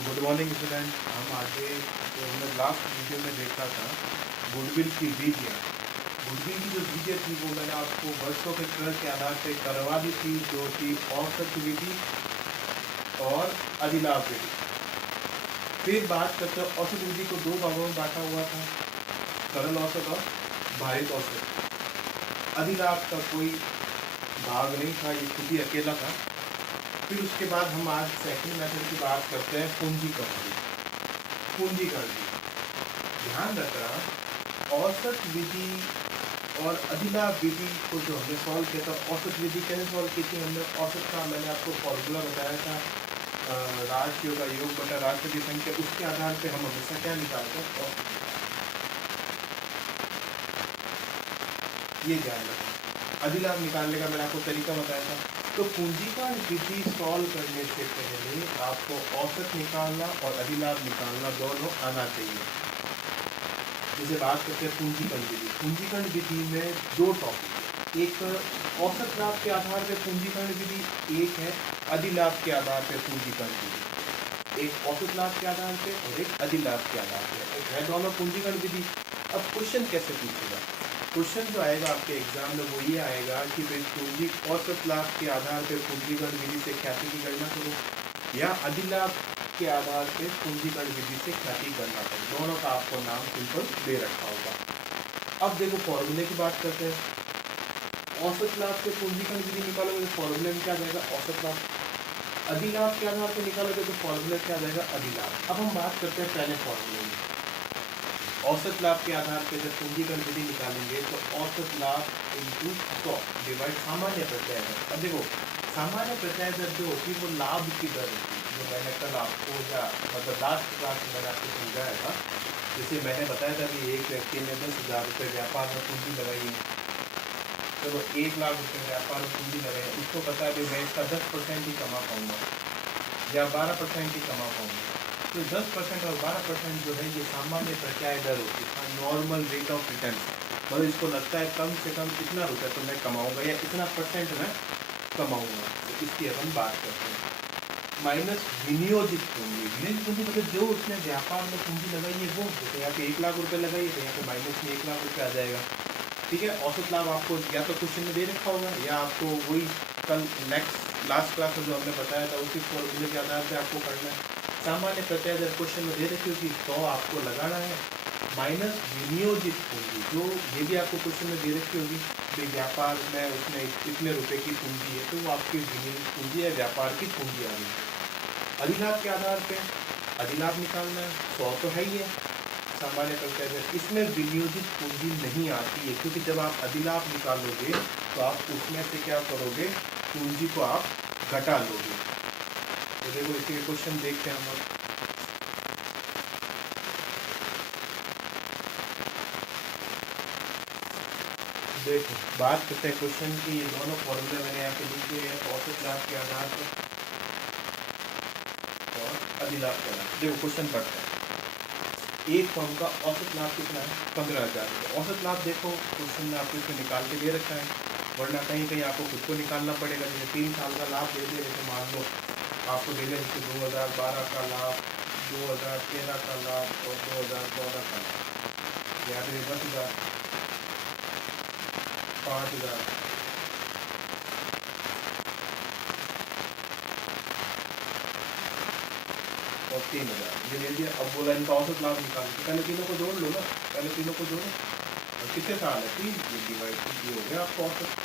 Good morning student. हम आगे जो हमने लास्ट वीडियो में देखा था गुडविल की विधियाँ। गुडविल की जो विधियाँ थी वो मैंने आपको वर्षों के क्रम के आधार पे करवा दी थी, जो थी औसत विधि और अधिलाभ विधि। फिर बात करते हैं औसत विधि को दो भागों में बांटा हुआ था, सरल औसत और भारित औसत। अधिलाभ का कोई भाग नहीं था, ये खुद ही अकेला था। फिर उसके बाद हम आज सेकंड मेथड की बात करते हैं, पूंजीकरण की। पूंजीकरण की ध्यान रखना, औसत विधि और अधिलाभ विधि को जो हमने सॉल्व किया था, औसत विधि कैसे सॉल्व की थी हमने? औसत का मैंने आपको फॉर्मूला बताया था, राशियों का योग बटा राशियों की संख्या। उसके आधार पे हम हमेशा क्या निकालते हैं? औसत निकालते। ये ध्यान रखना। अधिलाभ निकालने का मैंने आपको तरीका बताया था। तो पूंजीकरण विधि सॉल्व करने से पहले आपको औसत निकालना और अधिलाभ निकालना दोनों आना चाहिए। जैसे बात करते हैं पूंजीकरण विधि। पूंजीकरण विधि में दो टॉपिक है, एक औसत लाभ के आधार पर पूंजीकरण विधि, एक है अधिलाभ के आधार पर पूंजीकरण विधि। एक औसत लाभ के आधार पे और एक अधिलाभ के आधार पे, एक है दोनों पूंजीकरण विधि। अब क्वेश्चन कैसे पूछेगा? क्वेश्चन जो आएगा आपके एग्जाम में वो ये आएगा कि भाई पूंजी औसत लाभ के आधार पर पूंजीकरण विधि से ख्याति की गणना करो, या अधिलाभ के आधार पर पूंजीकरण विधि से ख्याति की गणना करो। दोनों का आपको नाम सिंपल दे रखा होगा। अब देखो फॉर्मूले की बात करते हैं। औसत लाभ से पूंजीकरण विधि निकालोगे तो फॉर्मूले में क्या जाएगा? औसत लाभ। अधिलाभ के आधार पर निकालोगे तो फॉर्मूला क्या जाएगा? अधिलाभ। अब हम बात करते हैं पहले फॉर्मूले में। औसत लाभ के आधार पर जब पूंजीकरण विधि निकालेंगे तो औसत लाभ इंटू 100 डिवाइड सामान्य प्रत्यय दर। अब देखो सामान्य प्रत्यय दर जो होती है वो लाभ की दर होती है, जो मैंने कल आपको या मतलब लास्ट क्लास में मैंने आपको समझाया था। जैसे मैंने बताया था कि एक व्यक्ति ने 10,000 रुपये व्यापार में पूंजी लगाई है, चलो 1,00,000 रुपये व्यापार में पूंजी लगाई, उसको पता है कि मैं इसका 10% ही कमा पाऊंगा या 12% ही कमा पाऊंगा। तो 10% और 12% जो है ये सामान्य प्रत्याय दर होती है, नॉर्मल रेट ऑफ रिटर्न। मतलब इसको लगता है कम से कम इतना रुपये तो मैं कमाऊंगा या इतना परसेंट मैं कमाऊंगा। तो इसकी अपन बात करते हैं। माइनस विनियोजित पूंजी। विनियोजित पूंजी मतलब जो उसने व्यापार में पूंजी लगाई है वो, जैसे यहाँ पे 1,00,000 रुपये लगाई है तो यहाँ पे माइनस में 1,00,000 रुपये आ जाएगा। ठीक है, औसत लाभ आपको या तो क्वेश्चन में दे रखा होगा या आपको वही कल नेक्स्ट लास्ट क्लास में जो हमने बताया था उसी फॉर्मूले के आधार पे आपको करना है। सामान्य प्रत्यय दर क्वेश्चन में दे रखी होगी 100 आपको लगाना है, माइनस विनियोजित पूंजी, जो ये भी आपको क्वेश्चन में दे रखी होगी कि व्यापार में उसमें कितने रुपए की पूंजी है, तो वो आपकी विनियोजित पूंजी है, व्यापार की पूंजी आ गई। अधिलाभ के आधार पे अधिलाभ निकालना है, 100 तो है ही है सामान्य प्रत्यय दर, इसमें विनियोजित पूंजी नहीं आती है, क्योंकि जब आप अधिलाभ निकालोगे तो आप उसमें से क्या करोगे? पूंजी को आप घटा लोगे। तो देखो इसी के क्वेश्चन देखते हैं हम लोग। देखो बात करते हैं क्वेश्चन की। ये दोनों फॉर्मूले मैंने यहाँ पे लिखे हैं, औसत लाभ के आधार पर और अधिलाभ के आधार। देखो क्वेश्चन पढ़ते हैं। एक फर्म का औसत लाभ कितना है? 15,000 रुपये। औसत लाभ देखो क्वेश्चन में आपको इसमें निकाल के दे रखा है, वरना कहीं कहीं आपको खुद को निकालना पड़ेगा। जैसे 3 साल का लाभ दे दिया, जैसे मान लो आपको दे दिया जैसे 2012 का लाभ, 2013 का लाभ और 2014 का लाभ। यहाँ पे 10,000, 5,000 और 3,000 ये ले लिया। अब बोला इनका औसत लाभ निकालो, तो पहले तीनों को जोड़ लो ना, पहले तीनों को जोड़ो। और कितने साल है? 3, ये डिवाइड ये हो गया आपको औसत।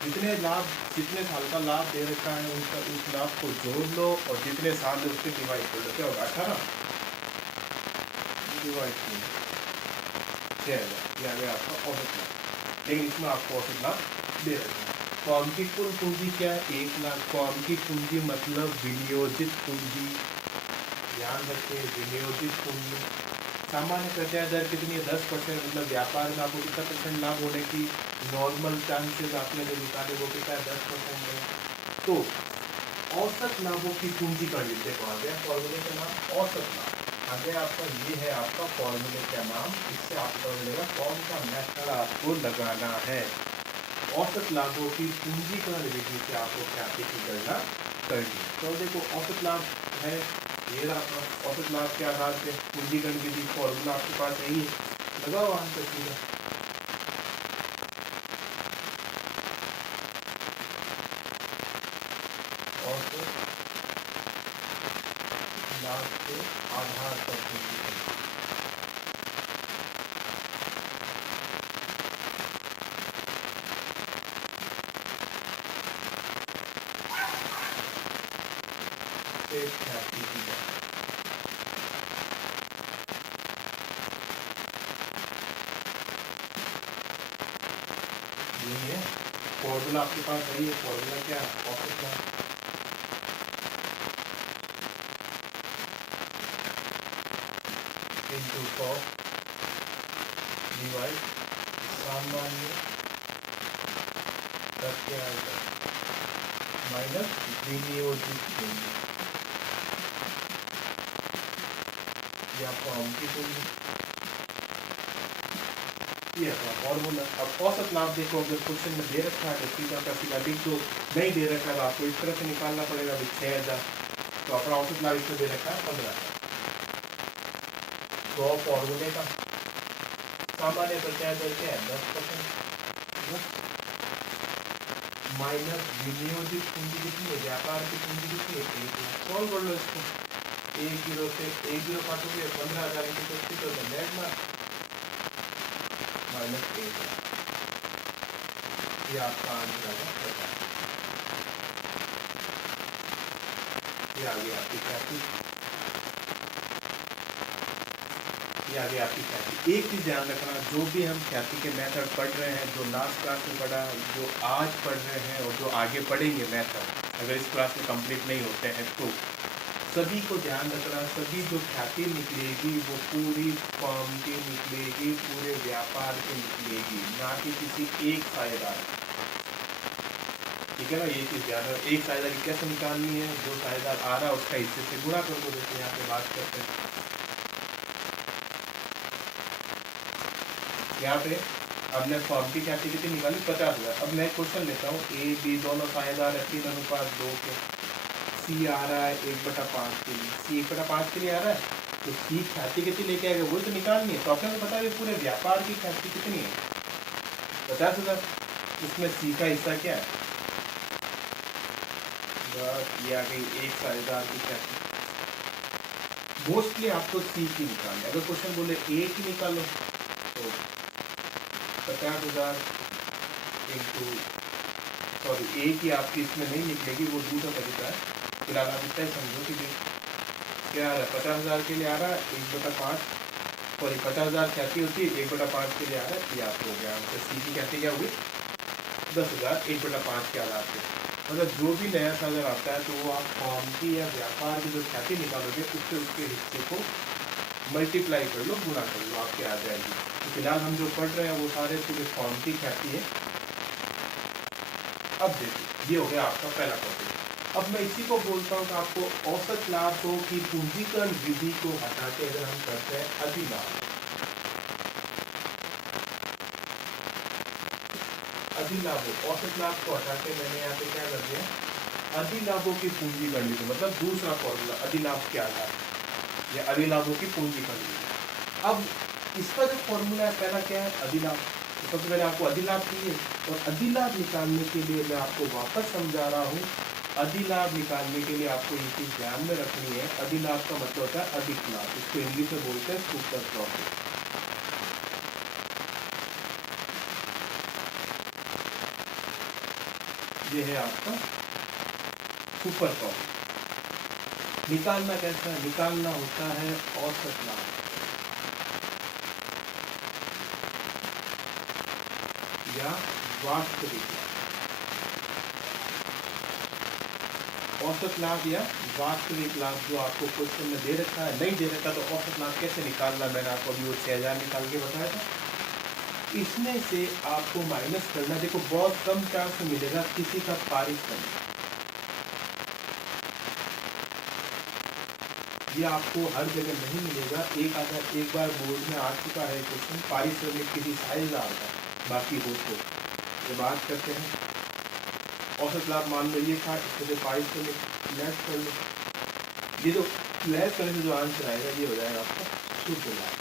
जितने लाभ, जितने साल का लाभ दे रखा है उनका उस लाभ को जोड़ लो और जितने साल है उसके डिवाइड कर लो। क्या होगा? 18 डिवाइड 3, 6,000। ये आ गया आपका औसत लाभ। लेकिन इसमें आपको औसत लाभ दे रखा है। फॉर्म की कुल पूंजी क्या है? 1,00,000। फॉर्म की पूंजी मतलब विनियोजित पूंजी, ध्यान रखें, विनियोजित पूंजी। सामान्य प्रत्याय दर कितनी है? 10%। मतलब व्यापार में आपको कितना परसेंट लाभ होने की नॉर्मल चांसेस आपने जो निकाले वो कितना है? 10% है। तो औसत लाभों की पूंजी का विषय को आ गया फॉर्मूले का नाम औसत लाभ आ गया आपका। ये है आपका फॉर्मूले का नाम। इससे आपको मिलेगा कौन सा मेथड आपको लगाना है। औसत लाभों की पूंजीकरण विधि से आपको ख्याति की गणना करनी है। तो देखो औसत लाभ है ये रहा अपना औसत लाभ के आधार पे पूंजीगण विधि फॉर्मूला आपके पास यही है, लगाओ आंसर सीधा। औसत लाभ के आधार पर पूंजीगण से ख्याति की जाए। यही है फॉर्मूला आपके पास वही है। फॉर्मूला क्या है? औसत लाभ इंटू 100 डिवाइड सामान्य प्रत्याय माइनस विनियोजित पूंजी या फॉर्म की पूंजी। ये था फॉर्मूला। अब औसत लाभ देखो, अगर क्वेश्चन में दे रखा है तो सीधा का सीधा लिख दो, नहीं दे रखा है तो आपको इस तरह से निकालना पड़ेगा। 6000 तो अपना औसत लाभ इसमें दे रखा है 15। तो फॉर्मूले का सामान्य प्रत्याय दर क्या है? 10% माइनस विनियोजित पूंजी कितनी है? व्यापार की पूंजी कितनी है? 1 लाख। सॉल्व कर लो इसको। 10 से 10 काटोगे 15,000 की 50% नेट मार्क माइनस 1 लाख। ये आपका आंसर आएगा। ये आ गया आपकी ख्याति। ये आ गया आपकी ख्याति। एक चीज़ ध्यान रखना, जो भी हम ख्याति के मेथड पढ़ रहे हैं, जो लास्ट क्लास में पढ़ा, जो आज पढ़ रहे हैं और जो आगे पढ़ेंगे मेथड, अगर इस क्लास में कंप्लीट नहीं होते हैं तो सभी को ध्यान रखना, सभी जो ख्याति निकलेगी वो पूरी फर्म की निकलेगी, पूरे व्यापार की निकलेगी, ना कि किसी एक साझेदार। ठीक है ना? ये चीज़ ध्यान रखना। एक साझेदार की कैसे निकालनी है? जो साझेदार आ रहा है उसका हिस्से से गुणा कर दो। जैसे यहाँ पे बात करते हैं, यहाँ पे हमने फॉर्म की ख्याति कितनी निकाली? 50,000। अब मैं क्वेश्चन लेता हूँ, ए बी दोनों साझेदार है 3:2 के। सी आ रहा है 1/5 के लिए। सी 1/5 के लिए आ रहा है तो सी ख्याति कितनी लेके आएगा? वही तो निकालनी है। तो अपने को पता है पूरे व्यापार की ख्याति कितनी है? 50,000। इसमें सी का हिस्सा क्या है? ये आ गई एक साझेदार की ख्याति। मोस्टली आपको सी की निकालनी है। अगर क्वेश्चन बोले ए की निकालो तो 50,000 इंटू, सॉरी ए की आपकी इसमें नहीं निकलेगी, वो दूसरा तरीका है। फिलहाल आप इतना ही समझो कि क्या आ रहा है? 50,000 के लिए आ रहा है 1/5, सॉरी 50,000 ख्याति होती है 1/5 के लिए आ रहा है। ये आपको हो गया आंसर। सी की ख्याति क्या हुई? 10,000 1/5 के आधार पे। मतलब जो भी नया साझेदार आता है तो वो आप फॉर्म की या व्यापार की जो ख्याति निकालोगे उससे उसके हिस्से को मल्टीप्लाई कर लो, गुणा कर लो, आपके आ जाएगी। तो फिलहाल हम जो पढ़ रहे हैं वो सारे पूरे फॉर्म की ख्याति है। अब देखिए, ये हो गया आपका पहला टॉपिक। अब मैं इसी को बोलता हूँ कि आपको औसत लाभों की पूंजीकरण विधि को हटा के अगर हम करते हैं अधिलाभ, अधिलाभों, औसत लाभ को हटा के मैंने यहाँ पे क्या कर दिया? अधिलाभों की पूंजीकरण विधि, मतलब दूसरा फॉर्मूला अधिलाभ के आधार या अधिलाभों की पूंजीकरण विधि। अब इसका जो फॉर्मूला है पहला क्या है? अधिलाभ। तो सबसे पहले आपको अधिलाभ चाहिए और अधिलाभ निकालने के लिए मैं आपको वापस समझा रहा हूँ। अधिलाभ निकालने के लिए आपको ये चीज ध्यान में रखनी है। अधिलाभ का मतलब होता है अधिक लाभ। इसको इंग्लिश में बोलते हैं सुपर प्रॉफिट। ये है आपका सुपर प्रॉफिट। निकालना कैसा है? निकालना होता है औसत लाभ या वास्तविक लाभ। औसत लाभ या वास्तविक लाभ जो आपको क्वेश्चन में दे रखा है, नहीं दे रखा तो औसत लाभ कैसे निकालना, मैंने आपको अभी वो 6,000 निकाल के बताया था। इसमें से आपको माइनस करना, देखो बहुत कम चांस मिलेगा किसी का पारिश्रमिक। ये आपको हर जगह नहीं मिलेगा। एक बार बोर्ड में आ चुका है क्वेश्चन, पारिश्रमिक किसी साझेदार का बाकी हो तो। ये बात करते हैं औसत लाभ, मान लो ये था, इसमें से पारिश्रमिक लेस कर लो। ये जो लेस करने से जो आंसर आएगा ये हो जाएगा आपका शुद्ध लाभ।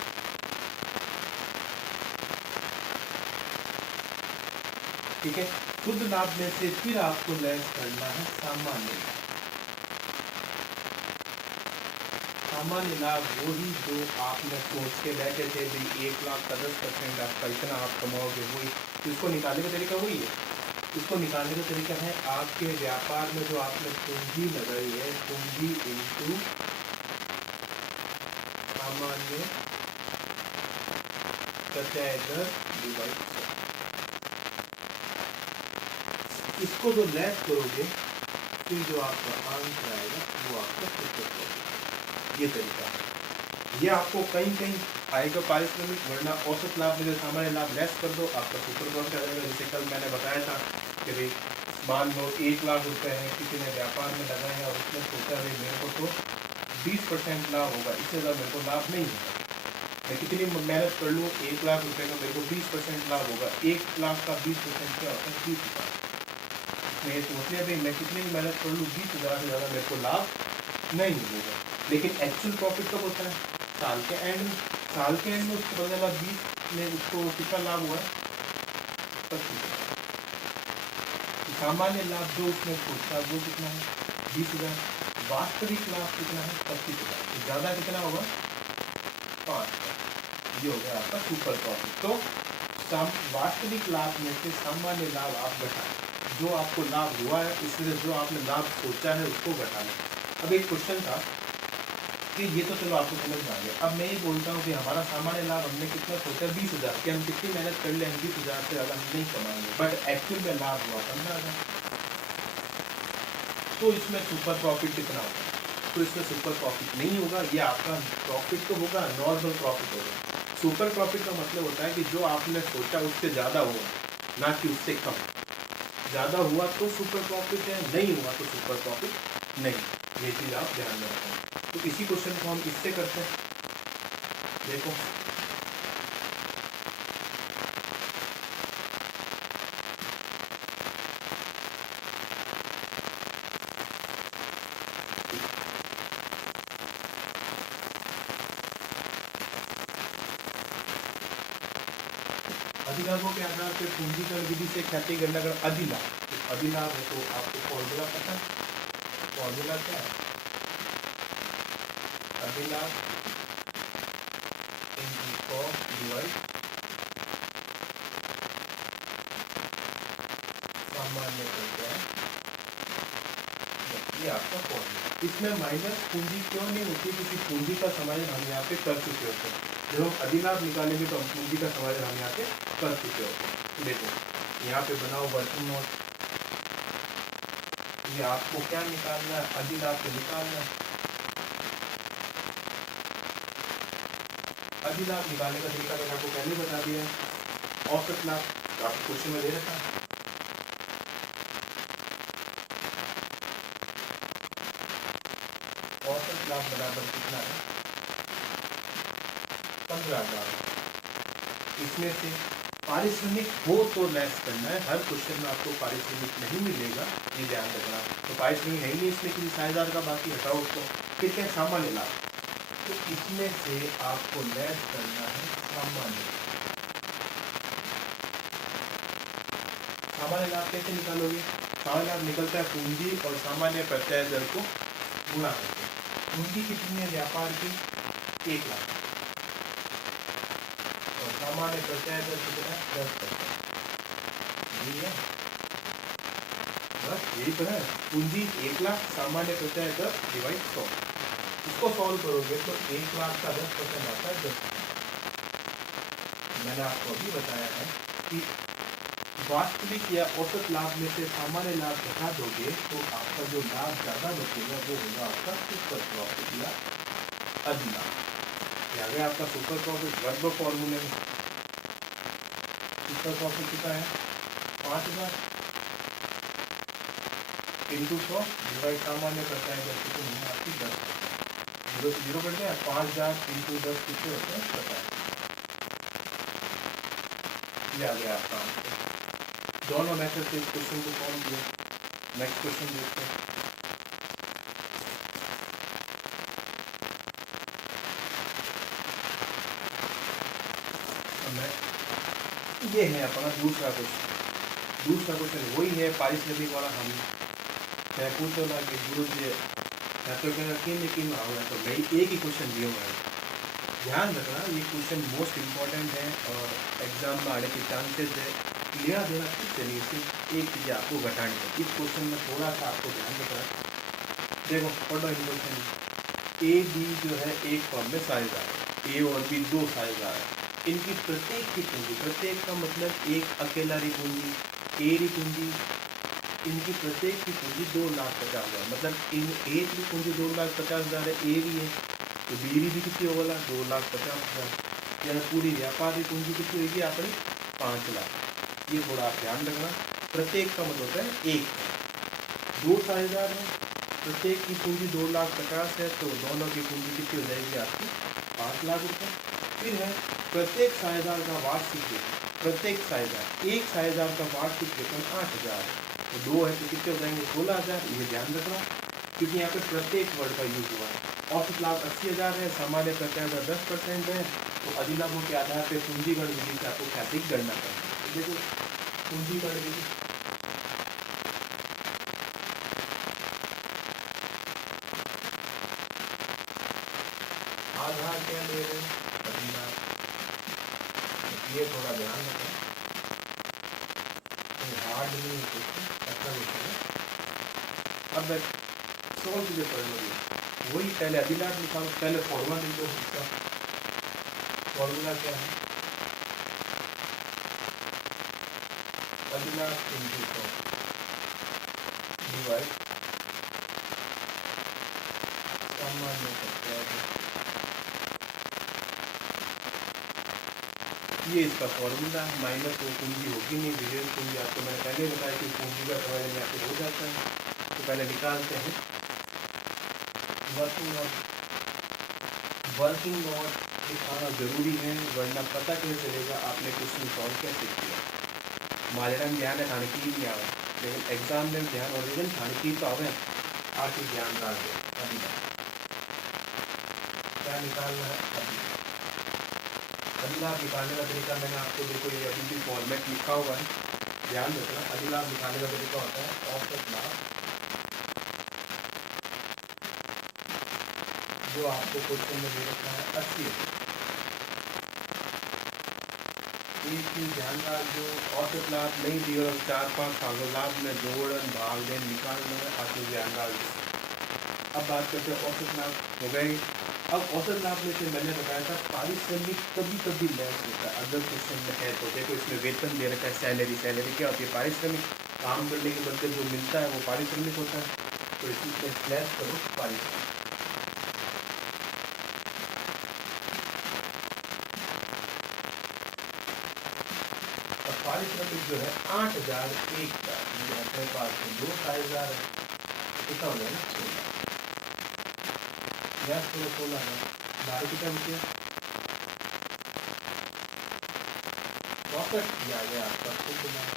ठीक है, शुद्ध लाभ में से फिर आपको लेस करना है सामान्य लाभ। सामान्य लाभ वही जो आपने सोच के बैठे थे भाई 1 लाख का 10% आपका इतना आप कमाओगे, वही तो इसको निकालने का तरीका वही है। इसको निकालने का तरीका है आपके व्यापार में जो आपने पूंजी लगाई है, पूंजी इंटू सामान्य प्रत्यय दर डिवाइड। इसको जो लेस करोगे फिर जो आपका आंसर आएगा वो आपका सुपर प्रॉफिट। ये तरीका है, ये आपको कहीं कहीं आएगा पारिश्रमिक, वरना औसत लाभ में जो सामान्य लाभ लेस कर दो आपका सुपर प्रॉफिट आ जाएगा। जैसे कल मैंने बताया था कि भाई मान लो 1 लाख रुपए है किसी ने व्यापार में लगाए और उसने सोचा भाई मेरे को तो 20% लाभ होगा, इससे ज़्यादा मेरे को लाभ नहीं होगा, मैं कितनी मेहनत कर लूँ 1 लाख रुपए का मेरे को 20% लाभ होगा। 1 लाख का 20% क्या होता है 20,000। इसमें ये सोच लिया भाई मैं कितनी भी मेहनत कर लूँ 20,000 से ज़्यादा मेरे को लाभ नहीं मिलेगा। लेकिन एक्चुअल प्रॉफिट कब होता है साल के एंड में। साल के एंड में उसको पता चला 20 में उसको कितना लाभ हुआ 25,000। सामान्य लाभ जो उसने सोचा वो कितना है 20,000, वास्तविक लाभ कितना है 25,000, तो ज़्यादा कितना होगा 5,000। ये हो गया आपका सुपर प्रॉफिट। तो वास्तविक लाभ में से सामान्य लाभ आप घटाएं, जो आपको लाभ हुआ है इसमें जो आपने लाभ सोचा है उसको घटा लें। अब एक क्वेश्चन था कि ये तो चलो आपको समझ में आ गया। अब मैं ये बोलता हूँ कि हमारा सामान्य लाभ हमने कितना सोचा 20,000, कि हम कितनी मेहनत कर ले हम 20,000 से ज़्यादा हम नहीं कमाएंगे, बट एक्चुअल में लाभ हुआ 15,000। तो इसमें सुपर प्रॉफिट कितना होगा? तो इसमें सुपर प्रॉफिट नहीं होगा, ये आपका प्रॉफिट तो होगा, नॉर्मल प्रॉफिट होगा। सुपर प्रॉफिट का मतलब होता है कि जो आपने सोचा उससे ज़्यादा हुआ, ना कि उससे कम। ज़्यादा हुआ तो सुपर प्रॉफिट है, नहीं हुआ तो सुपर प्रॉफिट नहीं। ये चीज़ आप ध्यान में रखें। तो इसी क्वेश्चन को हम इससे करते हैं। देखो अधिलाभों के आधार पर पूंजीकरण विधि से ख्याति गणना कर अधिलाभ। तो अधिलाभ है तो आपको फॉर्मूला पता है, फॉर्मूला क्या है? अधिलाभ डिवाइड सामान्य प्रत्यय, ये आपका फॉर्मूला। इसमें माइनस पूंजी क्यों नहीं होती? क्योंकि पूंजी का समायोजन हम यहाँ पे कर चुके होते हैं। जब हम अधिलाभ निकालेंगे तो हम पूंजी का समायोजन हम यहाँ पे कर चुके होते हैं। तो देखो यहाँ पे बनाओ वर्किंग नोट, ये आपको क्या निकालना है? अधिलाभ से निकालना है। अधिलाभ निकालने का तरीका मैंने आपको पहले बता दिया है। औसत लाभ आपको क्वेश्चन में दे रखा है। औसत लाभ बराबर कितना है 15,000। इसमें से पारिश्रमिक हो तो लेस करना है। हर क्वेश्चन में आपको पारिश्रमिक नहीं मिलेगा, ये ध्यान रखना। तो पारिश्रमिक है ही नहीं इसमें किसी 60,000 का, बाकी हटाओ उसको। फिर क्या सामान्य लाभ, तो इसमें से आपको लेस करना है सामान्य। सामान्य लाभ कैसे निकालोगे? सामान्य लाभ निकलता है पूंजी और सामान्य प्रत्यय दर को गुणा करके। पूंजी कितनी है व्यापार की 1 लाख, और सामान्य प्रत्यय दर कितना है 10%। यही है, बस यही तो है। पूंजी 1 लाख, सामान्य प्रत्यय दर डिवाइड 100। इसको सॉल्व करोगे तो 1 लाख का 10% आता है 10। मैंने आपको अभी बताया है कि वास्तविक या औसत लाभ में से सामान्य लाभ घटा दोगे तो आपका जो लाभ ज़्यादा बचेगा वो होगा आपका सुपर प्रॉफिट या अधिलाभ। आ गया आपका सुपर प्रॉफिट वर्ग फॉर्मूले में। सुपर प्रॉफिट कितना है 5,000 इंटू 100 डिवाइड सामान्य प्रत्यय दर कितनी है आपकी 10%। 0 से 0 कट गया, 5,000 इंटू 10 कितने होते हैं 50। ये आ गया आपका आंसर। दोनों मेथड से इस क्वेश्चन को सॉल्व किया। नेक्स्ट क्वेश्चन देखते हैं। ये है अपना दूसरा क्वेश्चन। दूसरा क्वेश्चन वही है पारिश्रमिक वाला। हम मैं पूछो ना कि दूर से मैं तो कहना कि लेकिन आओ तो मैं एक ही क्वेश्चन दिया हुआ है। ध्यान रखना ये क्वेश्चन मोस्ट इम्पॉर्टेंट है और एग्जाम में आने के चांसेस है। लेना देना कुछ चलिए, सिर्फ एक चीज़ आपको घटानी है इस क्वेश्चन में, थोड़ा सा आपको ध्यान रखना। देखो पढ़ो इन क्वेश्चन। ए बी जो है एक फॉर्म में साझेदार है, ए और बी दो साझेदार है। इनकी प्रत्येक की पूंजी, प्रत्येक का मतलब एक अकेला री पूंजी, ए री पूंजी, इनकी प्रत्येक की पूंजी 2,50,000, मतलब इन ए की पूंजी 2,50,000 है, ए भी है तो बी भी कितनी होगा 2,50,000। यानी पूरी व्यापारी पूंजी कितनी होगी अपनी 5 लाख। ये थोड़ा आप ध्यान रखना। प्रत्येक का मतलब होता है एक, दो साझेदार है, प्रत्येक की पूंजी 2,50,000 है तो दोनों की पूंजी कितनी हो जाएगी आपकी 5 लाख रुपये। फिर है प्रत्येक साझेदार का वार्षिक वेतन, प्रत्येक साझेदार, एक साझेदार का वार्षिक वेतन 8,000 है तो दो है तो कितने हो जाएंगे 16,000। ये ध्यान रखना क्योंकि यहाँ पे प्रत्येक वर्ड का यूज हुआ है। औसत लाभ 80,000 है, सामान्य प्रत्यादर 10% है तो अधिलाभों के आधार पर पूंजीगण विधि से आपको कैसे गणना करना है। तो देखो पूंजीगण विधि, आधार क्या ले रहे हैं अधिलाभ, ये थोड़ा ध्यान रखें। हार्ड नहीं है, अच्छा नहीं है। अब मैं सॉल्व चीजें पढ़ने वही पहले अधिलाभ निकालो, पहले फॉर्मूला लिख दो। इसका फॉर्मूला क्या है, अधिलाभ इंटू 100 डिवाइड सामान्य प्रत्यादर। ये इसका फॉर्मूला है। माइनस वो पूंजी होगी नहीं, विशेष पूंजी आपको मैंने पहले बताया कि पूंजी का समझ में आपको हो जाता है। तो पहले निकालते हैं वर्किंग नोट। वर्किंग नोट दिखाना जरूरी है वरना पता कैसे चलेगा आपने क्वेश्चन सॉल्व कैसे किया। मालेडम ध्यान है थाने की नहीं आवे, लेकिन एग्जाम में ध्यान और रिजन थाने की तो आवे आप ही ध्यान डाल दे। अभी क्या निकालना है, अधिलाभ निकालने का तरीका मैंने आपको देखो ये अभी भी फॉर्मेट लिखा हुआ है, ध्यान रखना। अधिलाभ निकालने का तरीका होता है औसत लाभ, जो आपको क्वेश्चन में दे रखा है 80। एक चीज ध्यान रहा, जो औसत लाभ नहीं दिए और 4-5 सालों लाभ में जोड़न भाग देन निकालना है, आप ध्यान डाल। अब बात करते हैं औसत लाभ हो गई। अब औसत लाभ में से मैंने बताया था पारिश्रमिक कभी कभी लेस होता है। अगर क्वेश्चन में है तो देखो इसमें वेतन दे रखा है सैलरी, सैलरी क्या होती है पारिश्रमिक, काम करने के बदले जो मिलता है वो पारिश्रमिक होता है। तो इसमें लेस करो पारिश्रमिक। पारिश्रमिक जो है 8,001 का, अपने पास दो साझेदार है कितना हो जाएगा 16। गैस को 16,000 बारह कितना रुपया प्रॉफिट किया गया आपका शुद्ध लाभ।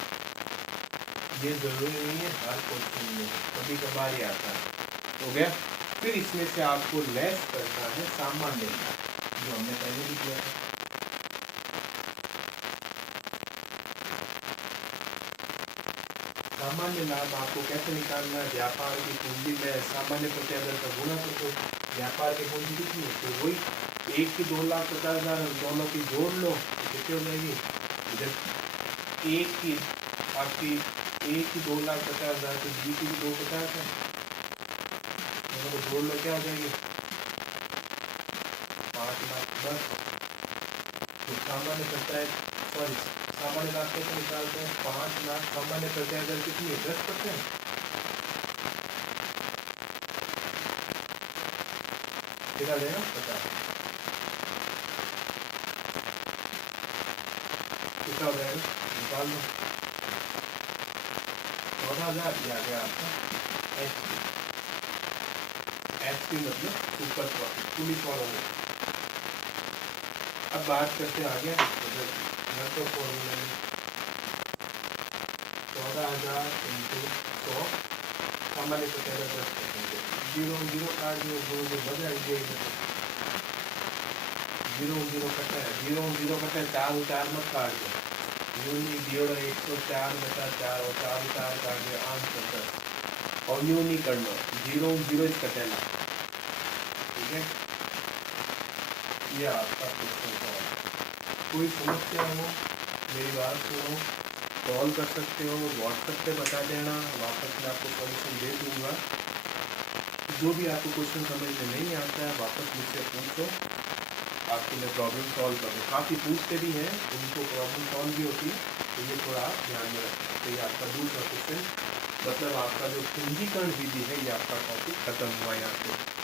ये जरूरी नहीं है हर क्वेश्चन में, कभी कभार ही आता है। हो गया। फिर इसमें से आपको लेस करना है सामान्य लाभ, जो हमने पहले भी किया था। सामान्य लाभ आपको कैसे निकालना है, व्यापार की पूंजी में सामान्य प्रत्यादर का गुणा करो। व्यापार की पूंजी कितनी है तो वही एक की 2,50,000 दोनों की जोड़ लो तो कितनी हो जाएगी। इधर एक की आपकी एक की 2,50,000 तो बी की 250 है, दोनों को जोड़ लो क्या हो जाएगी 5,10,000। तो सामान्य प्रत्यादर सॉरी सामान्य लाभ कैसे निकालते हैं 5 लाख, सामान्य प्रत्यादर कितनी है 10%, कितना लेना 50, कितना हो जाएगा निकाल लो 14,000। ये आ गया आपका एचपी मतलब सुपर प्रॉफिट पुलिस वालों में। अब बात करते हैं आगे तो फॉर्मूला में 14,000 इंटू 100 सामान्य प्रत्यादर 10%, 0 काट दिए, 2 बच जाएंगे, 0 कटा है, 0 कटा है, 4 मत काट दो, यूनिक डिओडो 104/4 और 4 काट दिया आंसर 10। और यूँ नहीं करना, 0 0 इज कटेला। ठीक है, ये आपका क्वेश्चन सॉल्व। कोई समस्या हो मेरी बात सुनो, कॉल कर सकते हो, व्हाट्सएप पे बता देना, वापस मैं आपको सॉल्यूशन दे दूँगा। जो भी आपको क्वेश्चन समझ में नहीं आता है वापस मुझसे पूछो, आपकी मैं प्रॉब्लम सॉल्व कर दूँ। काफ़ी पूछते भी हैं, उनको प्रॉब्लम सॉल्व भी होती है, तो ये थोड़ा आप ध्यान में रखें। तो ये आपका दूसरा क्वेश्चन, मतलब आपका जो पूंजीकरण विधि है ये आपका टॉपिक खत्म हुआ यहाँ पे।